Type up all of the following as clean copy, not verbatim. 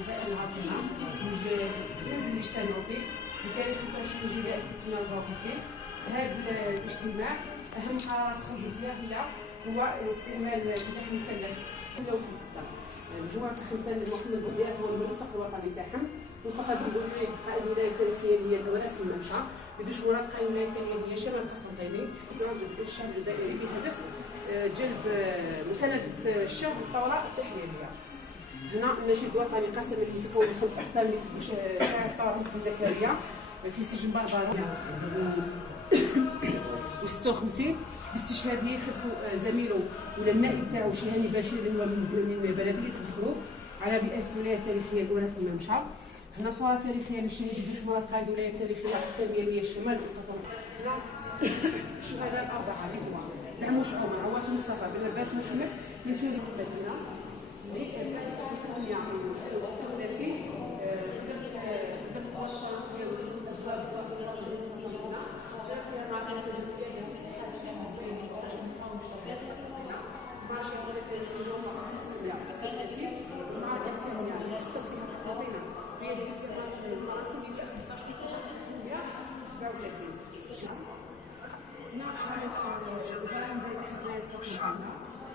الجزائر العاصمه الناس اللي اجتمعوا فيه بتاريخ 25 جويلية 1954. هذا الاجتماع اهم قرارات خرجوا فيها هو استعمال كفاح مسلح كله في 6. مجموعه الخمسه محمد بوذياف هو المنسق الوطني تاعهم. مصطفى بوذياف قائد الولايه التاريخيه ديال اوراس الممشى. بدوش مراد قائد الولايه التاريخيه ديال شمال قصر الغيبي. استراتيجيه الشعب الجزائري بهدف جلب مسانده الشعب للثوره التحريريه. هنا النشيد الوطني قسم اللي يتكون من 5 اقسام اللي كتبوا شاعر طارق زكريا في سجن بربره و56 باستشهاده خلفوا زميله ولا النائب تاعو شيهاني بشير اللي هو من بلديه الخروج على رئاسه الولايه التاريخيه لأوراس الممشى. هنا صوره تاريخيه للشهيد بدوش مراد قائد الولايه التاريخيه التربيه الشمال والقصر. هنا الشهداء الاربعه اللي هو زعموش عمر عواد مصطفى بن عباس محمد من تونس المدينه اللي كانت في 1936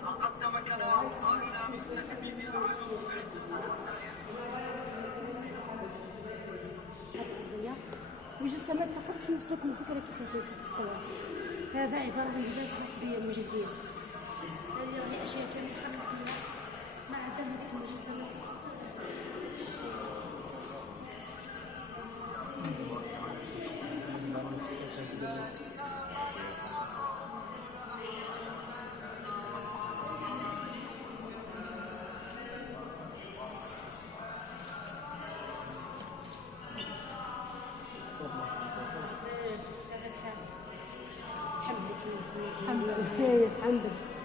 لقد تمكن أبطالنا من تثبيت العدو مجسمات فقط باش نوصلكم الفكره كيف تتطور. هذا عباره عن لباس خاص بيا المجديه. هذه يعني اشياء كانت خلقت ما عدا هذيك المجسمات. الحمد لله.